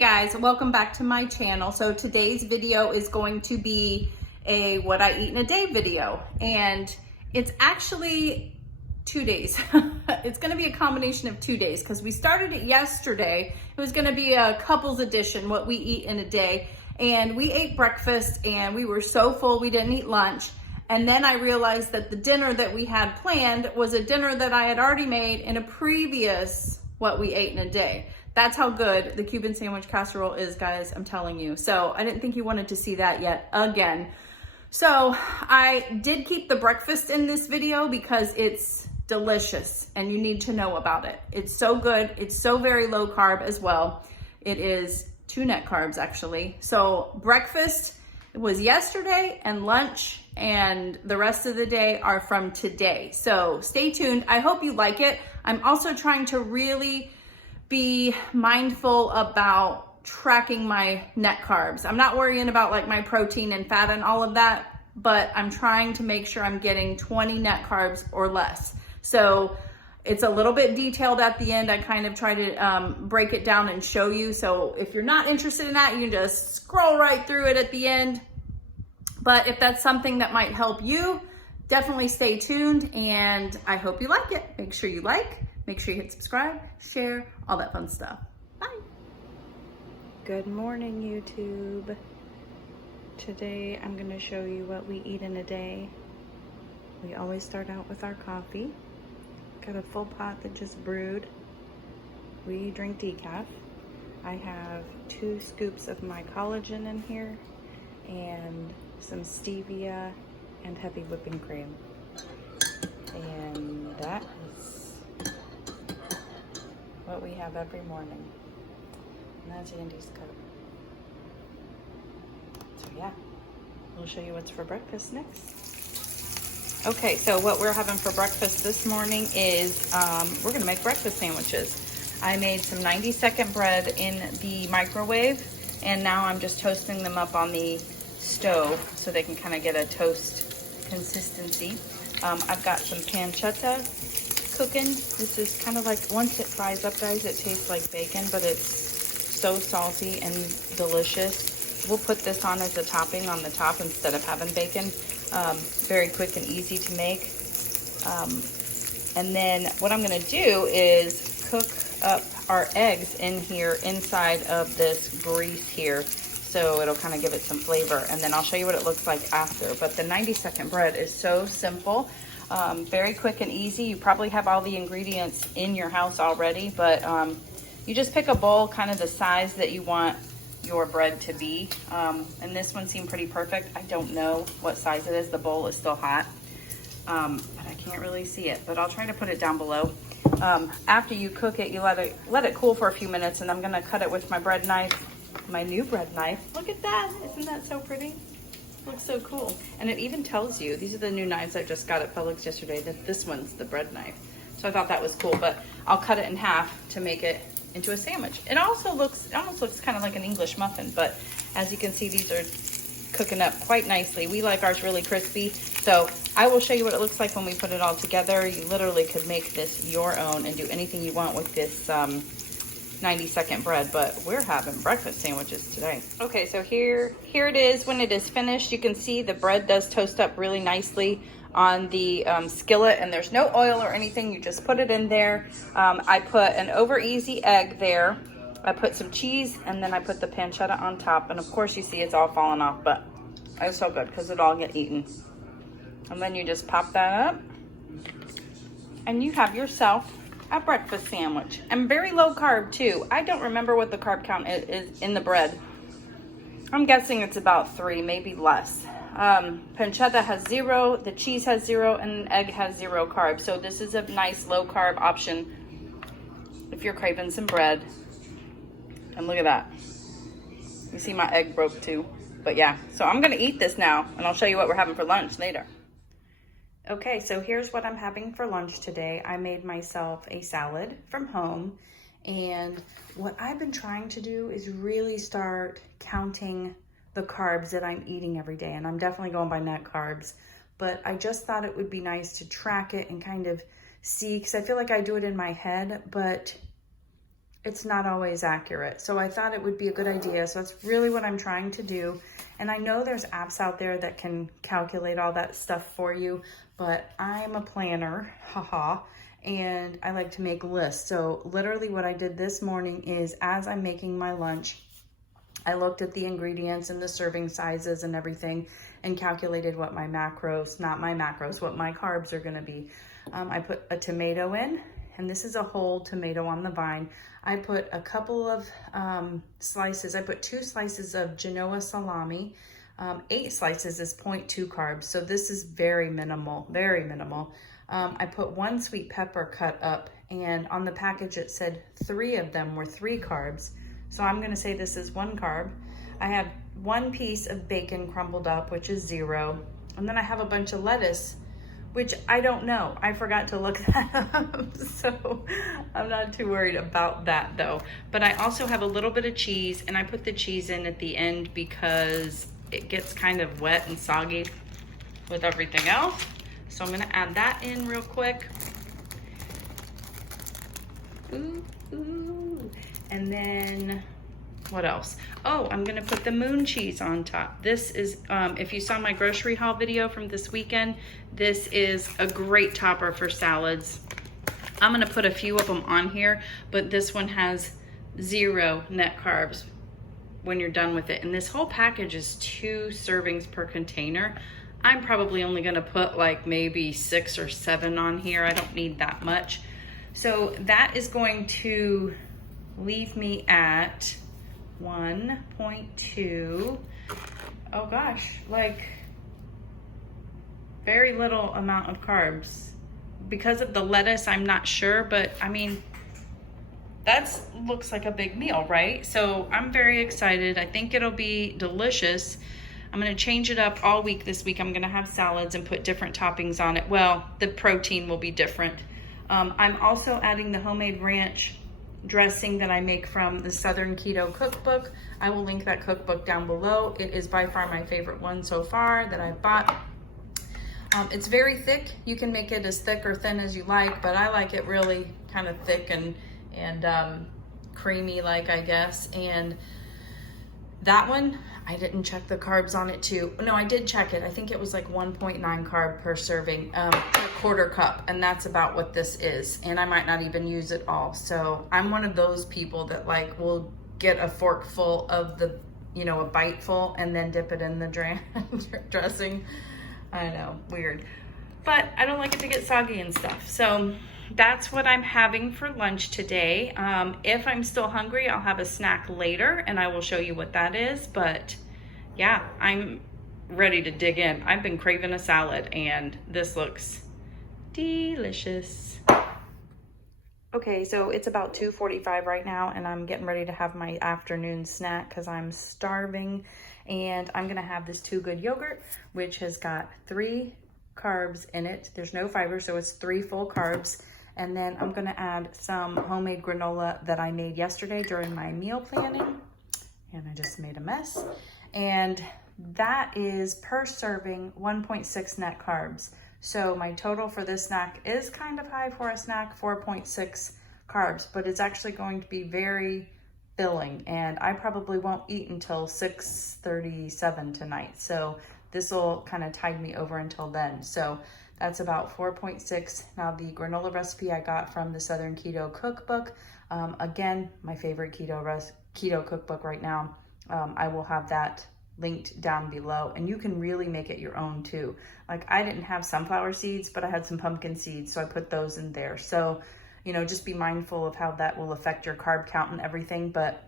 guys, welcome back to my channel. So today's video is going to be a what I eat in a day video, and it's actually 2 days. It's going to be a combination of 2 days because we started it yesterday. It was going to be a couples edition, what we eat in a day, and we ate breakfast and we were so full we didn't eat lunch. And then I realized that the dinner that we had planned was a dinner that I had already made in a previous what we ate in a day. That's how good the Cuban sandwich casserole is, guys, I'm telling you. So I didn't think you wanted to see that yet again. So I did keep the breakfast in this video because it's delicious and you need to know about it. It's so good. It's so very low carb as well. It is 2 net carbs actually. So breakfast was yesterday and lunch and the rest of the day are from today. So stay tuned. I hope you like it. I'm also trying to really be mindful about tracking my net carbs. I'm not worrying about like my protein and fat and all of that, but I'm trying to make sure I'm getting 20 net carbs or less. So it's a little bit detailed at the end. I kind of try to break it down and show you. So if you're not interested in that, you can just scroll right through it at the end. But if that's something that might help you, definitely stay tuned and I hope you like it. Make sure you like. Make sure you hit subscribe, share, all that fun stuff. Bye. Good morning, YouTube. Today, I'm gonna show you what we eat in a day. We always start out with our coffee. Got a full pot that just brewed. We drink decaf. I have 2 scoops of my collagen in here and some stevia and heavy whipping cream. And that is what we have every morning. And that's Andy's cup. So yeah, we'll show you what's for breakfast next. Okay, so what we're having for breakfast this morning is we're gonna make breakfast sandwiches. I made some 90-second bread in the microwave, and now I'm just toasting them up on the stove so they can kind of get a toast consistency. I've got some pancetta cooking. This is kind of like, once it fries up, guys, it tastes like bacon, but it's so salty and delicious. We'll put this on as a topping on the top instead of having bacon. Very quick and easy to make. And then what I'm going to do is cook up our eggs in here inside of this grease here, so it'll kind of give it some flavor, and then I'll show you what it looks like after. But the 90-second bread is so simple. Very quick and easy. You probably have all the ingredients in your house already, but you just pick a bowl kind of the size that you want your bread to be. And this one seemed pretty perfect. I don't know what size it is. The bowl is still hot, but I can't really see it, but I'll try to put it down below. After you cook it, you let it cool for a few minutes, and I'm gonna cut it with my bread knife, my new bread knife. Look at that, isn't that so pretty? Looks so cool. And it even tells you, these are the new knives I just got at Publix yesterday, that this one's the bread knife. So I thought that was cool, but I'll cut it in half to make it into a sandwich. It almost looks kind of like an English muffin, but as you can see, these are cooking up quite nicely. We like ours really crispy, so I will show you what it looks like when we put it all together. You literally could make this your own and do anything you want with this 90-second bread, but we're having breakfast sandwiches today. Okay, so here it is when it is finished. You can see the bread does toast up really nicely on the skillet, and there's no oil or anything. You just put it in there. I put an over easy egg there. I put some cheese, and then I put the pancetta on top, and of course you see it's all falling off, but it's so good because it all get eaten. And then you just pop that up and you have yourself a breakfast sandwich, and very low carb too. I don't remember what the carb count is in the bread. I'm guessing it's about 3, maybe less. Pancetta has 0, the cheese has 0, and the egg has 0 carbs. So this is a nice low carb option if you're craving some bread. And look at that. You see my egg broke too. But yeah, so I'm gonna eat this now, and I'll show you what we're having for lunch later. Okay, so here's what I'm having for lunch today. I made myself a salad from home, and what I've been trying to do is really start counting the carbs that I'm eating every day, and I'm definitely going by net carbs, but I just thought it would be nice to track it and kind of see, because I feel like I do it in my head, but it's not always accurate. So I thought it would be a good idea. So that's really what I'm trying to do. And I know there's apps out there that can calculate all that stuff for you, but I'm a planner, haha, and I like to make lists. So literally what I did this morning is, as I'm making my lunch, I looked at the ingredients and the serving sizes and everything and calculated what my macros, not my macros, what my carbs are gonna be. I put a tomato in, and this is a whole tomato on the vine. I put a couple of slices. I put 2 slices of Genoa salami. 8 slices is 0.2 carbs. So this is very minimal, very minimal. I put 1 sweet pepper cut up, and on the package it said 3 of them were 3 carbs. So I'm gonna say this is 1 carb. I have 1 piece of bacon crumbled up, which is 0. And then I have a bunch of lettuce, which I don't know. I forgot to look that up. So I'm not too worried about that though. But I also have a little bit of cheese, and I put the cheese in at the end because it gets kind of wet and soggy with everything else. So I'm gonna add that in real quick. Ooh, ooh. And then what else? Oh, I'm gonna put the moon cheese on top. This is, if you saw my grocery haul video from this weekend, this is a great topper for salads. I'm gonna put a few of them on here, but this one has 0 net carbs when you're done with it. And this whole package is 2 servings per container. I'm probably only gonna put like maybe 6 or 7 on here. I don't need that much. So that is going to leave me at 1.2. Oh gosh, like very little amount of carbs. Because of the lettuce, I'm not sure, but I mean, that looks like a big meal, right? So I'm very excited. I think it'll be delicious. I'm gonna change it up all week this week. I'm gonna have salads and put different toppings on it. Well, the protein will be different. I'm also adding the homemade ranch dressing that I make from the Southern Keto Cookbook. I will link that cookbook down below. It is by far my favorite one so far that I've bought. It's very thick. You can make it as thick or thin as you like, but I like it really kind of thick and creamy, like, I guess. And that one, I didn't check the carbs on it too. No, I did check it. I think it was like 1.9 carb per serving, per 1/4 cup. And that's about what this is. And I might not even use it all. So I'm one of those people that like will get a fork full of the, you know, a bite full and then dip it in the dressing. I know, weird. But I don't like it to get soggy and stuff. So that's what I'm having for lunch today. If I'm still hungry, I'll have a snack later and I will show you what that is. But yeah, I'm ready to dig in. I've been craving a salad and this looks delicious. Okay, so it's about 2:45 right now and I'm getting ready to have my afternoon snack because I'm starving. And I'm gonna have this Too Good yogurt, which has got 3 carbs in it. There's no fiber, so it's 3 full carbs. And then I'm gonna add some homemade granola that I made yesterday during my meal planning. And I just made a mess. And that is per serving 1.6 net carbs. So my total for this snack is kind of high for a snack, 4.6 carbs, but it's actually going to be very filling. And I probably won't eat until 6:37 tonight. So this will kind of tide me over until then. So that's about 4.6. Now the granola recipe I got from the Southern Keto Cookbook. Again, my favorite keto cookbook right now. I will have that linked down below and you can really make it your own too. Like I didn't have sunflower seeds, but I had some pumpkin seeds. So I put those in there. So, you know, just be mindful of how that will affect your carb count and everything. But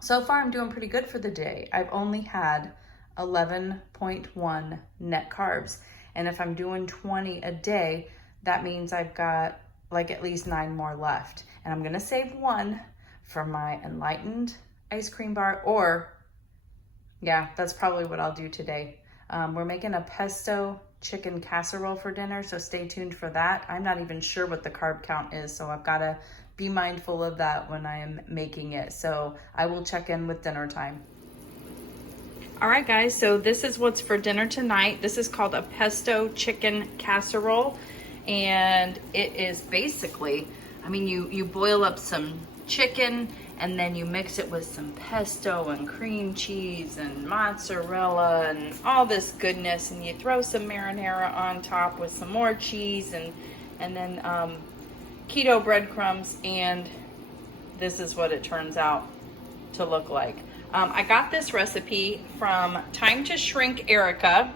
so far I'm doing pretty good for the day. I've only had 11.1 net carbs. And if I'm doing 20 a day, that means I've got like at least 9 more left. And I'm gonna save 1 for my enlightened ice cream bar, or yeah, that's probably what I'll do today. We're making a pesto chicken casserole for dinner, so stay tuned for that. I'm not even sure what the carb count is, so I've gotta be mindful of that when I am making it. So I will check in with dinner time. All right, guys, so this is what's for dinner tonight. This is called a pesto chicken casserole, and it is basically, I mean, you boil up some chicken, and then you mix it with some pesto and cream cheese and mozzarella and all this goodness, and you throw some marinara on top with some more cheese and then keto breadcrumbs, and this is what it turns out to look like. I got this recipe from Time to Shrink Erika.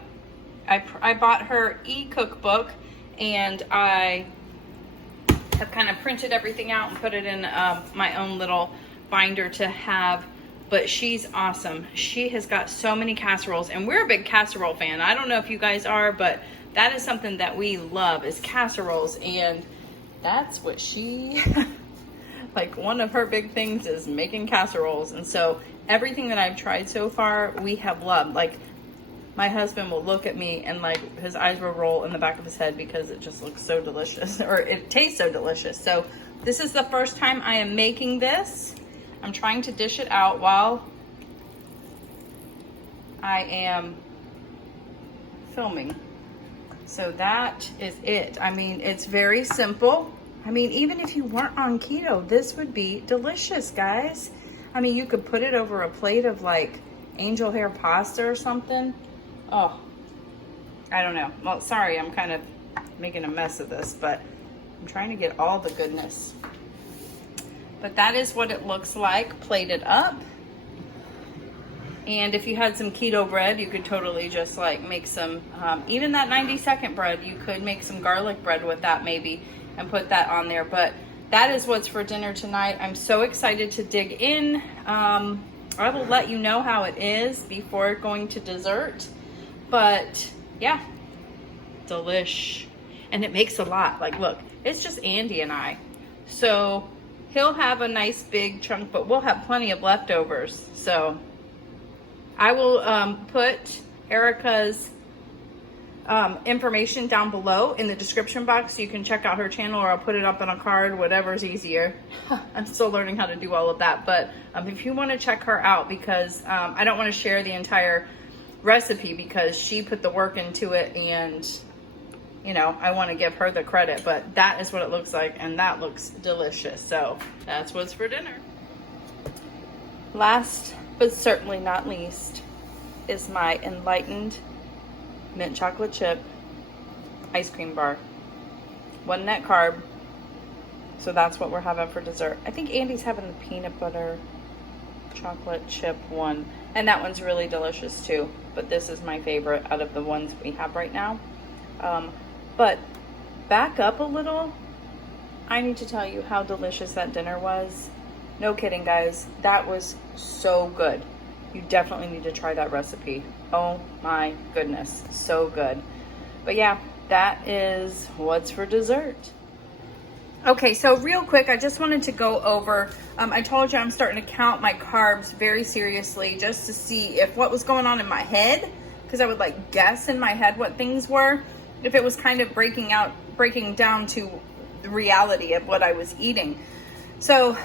I bought her e-cookbook, and I have kind of printed everything out and put it in my own little binder to have, but she's awesome. She has got so many casseroles, and we're a big casserole fan. I don't know if you guys are, but that is something that we love, is casseroles, and that's what she like, one of her big things is making casseroles. And so everything that I've tried so far, we have loved. Like, my husband will look at me and like his eyes will roll in the back of his head because it just looks so delicious, or it tastes so delicious. So this is the first time I am making this. I'm trying to dish it out while I am filming. So that is it. I mean, it's very simple. I mean, even if you weren't on keto, this would be delicious, guys. I mean, you could put it over a plate of like angel hair pasta or something. Oh, I don't know. Well, sorry, I'm kind of making a mess of this, but I'm trying to get all the goodness. But that is what it looks like plated up. And if you had some keto bread, you could totally just like make some, even that 90-second bread, you could make some garlic bread with that maybe and put that on there. But that is what's for dinner tonight. I'm so excited to dig in. I will let you know how it is before going to dessert. But yeah, delish. And it makes a lot. Like, look, it's just Andy and I. So he'll have a nice big chunk, but we'll have plenty of leftovers. So I will put Erika's information down below in the description box so you can check out her channel, or I'll put it up on a card, whatever's easier. I'm still learning how to do all of that, but if you want to check her out, because I don't want to share the entire recipe because she put the work into it, and you know, I want to give her the credit, but that is what it looks like, and that looks delicious. So that's what's for dinner. Last but certainly not least is my Enlightened mint chocolate chip ice cream bar. 1 net carb. So that's what we're having for dessert. I think Andy's having the peanut butter chocolate chip one, and that one's really delicious too, but this is my favorite out of the ones we have right now. But back up a little, I need to tell you how delicious that dinner was. No kidding, guys. That was so good. You definitely need to try that recipe. Oh my goodness, so good. But yeah, that is what's for dessert. Okay, so real quick, I just wanted to go over, I told you I'm starting to count my carbs very seriously just to see if what was going on in my head, because I would like guess in my head what things were, if it was kind of breaking down to the reality of what I was eating. So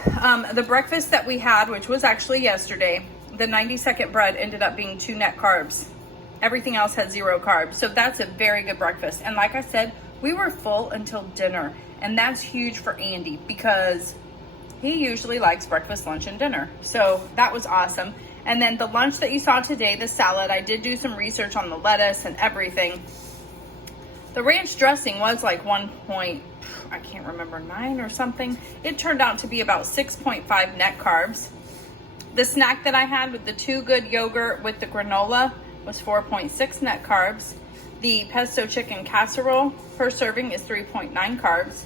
the breakfast that we had, which was actually yesterday, the 90-second bread ended up being 2 net carbs. Everything else had 0 carbs. So that's a very good breakfast. And like I said, we were full until dinner. And that's huge for Andy because he usually likes breakfast, lunch, and dinner. So that was awesome. And then the lunch that you saw today, the salad, I did do some research on the lettuce and everything. The ranch dressing was like 1.9 or something. It turned out to be about 6.5 net carbs. The snack that I had with the 2 Good yogurt with the granola was 4.6 net carbs. The pesto chicken casserole per serving is 3.9 carbs.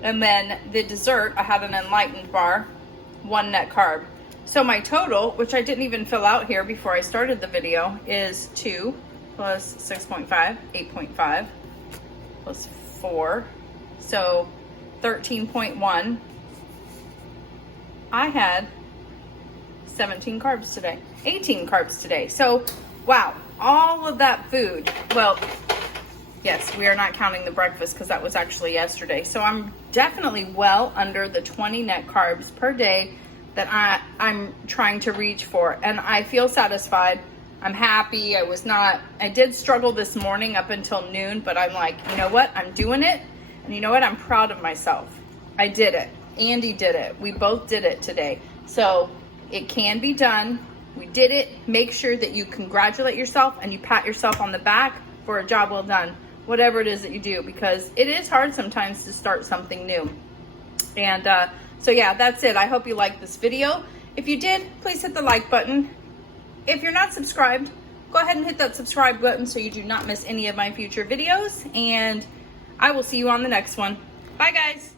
And then the dessert, I had an Enlightened bar, 1 net carb. So my total, which I didn't even fill out here before I started the video, is 2 plus 6.5, 8.5 plus 4. So 13.1. I had 17 carbs today, 18 carbs today. So, wow, all of that food. Well, yes, we are not counting the breakfast because that was actually yesterday. So I'm definitely well under the 20 net carbs per day that I'm trying to reach for. And I feel satisfied. I'm happy. I did struggle this morning up until noon, but I'm like, you know what? I'm doing it. And you know what? I'm proud of myself. I did it. Andy did it. We both did it today. So it can be done. We did it. Make sure that you congratulate yourself and you pat yourself on the back for a job well done, whatever it is that you do, because it is hard sometimes to start something new. And so yeah, that's it. I hope you liked this video. If you did, please hit the like button. If you're not subscribed, go ahead and hit that subscribe button so you do not miss any of my future videos. And I will see you on the next one. Bye, guys.